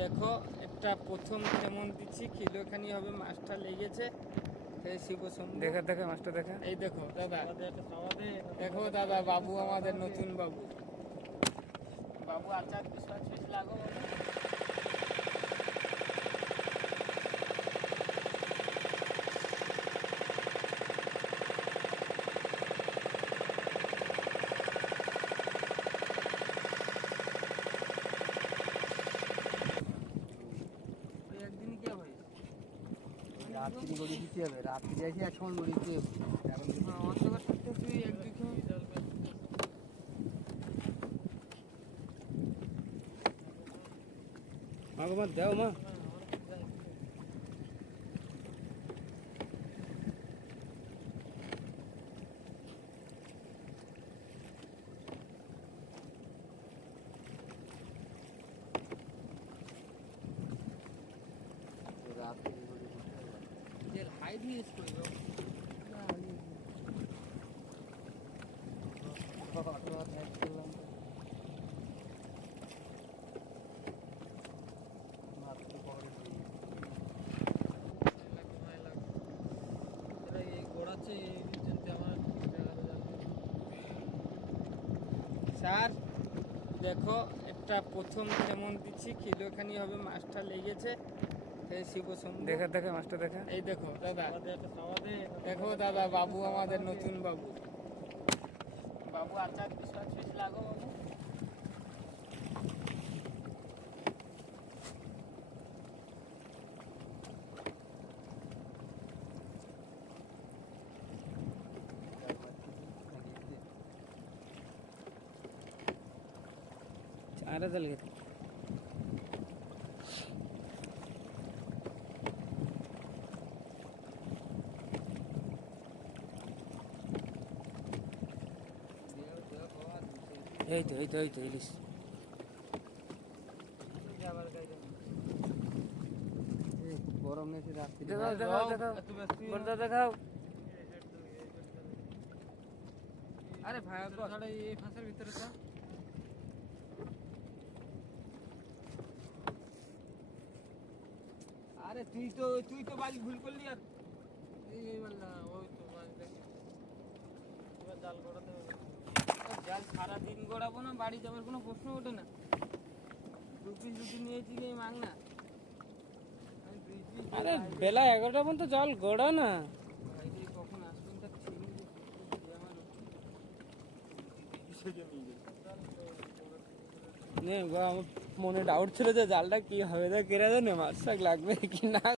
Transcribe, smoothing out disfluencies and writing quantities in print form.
দেখো একটা প্রথম কেমন দিচ্ছি কিলোখানি হবে, মাছটা লেগেছে। দেখা দেখা মাছটা দেখা। এই দেখো দাদা, দেখো দাদা, বাবু আমাদের নতুন বাবু। বাবু আচার পিস লাগো বাবু। একদিন কে হয় রাত্রি গড়ি দিতে হবে, রাত্রি এসে এক সময় গড়ি দিতে হবে। এখন অন্ধকার থাকতে তুই একদিকে মা গো মা দাও মা। রাত্রি গড়ি দিতে হবে। যে হাইট নিয়ে করবে স্যার দেখো একটা প্রথম কেমন দিচ্ছি কিলোখানি হবে, মাছটা লেগেছে। দেখা দেখা মাছটা দেখা। এই দেখো দাদা, দেখো দাদা, বাবু আমাদের নতুন বাবু। বাবু আচার পিস লাগো বাবু। আরে চল গেছে। এই তো ইলিশ। গরম নেই রাত্রি। দেখাও দেখাও দেখাও বড়দা দেখাও। আরে ভাই এই ফাঁসের ভিতরে তো আরে তুই তো বাড়ি ভুল করলি। আর এই বললা ওই তো মাছ দেখি এবার জাল গড়াতে হবে। জাল সারাদিন গড়াবো না, বাড়ি যাবার কোনো প্রশ্ন ওঠে না। দু পিস নিয়েছি এই মাং না। আরে বেলা 11টা পর্যন্ত জল গড়া না। ভাই রে, কখন আসবেন তা ছিল আমার আমার মনে ডাউট ছিল যে জালটা কি হবে, কেরা জানে মাছ শাক লাগবে কি না।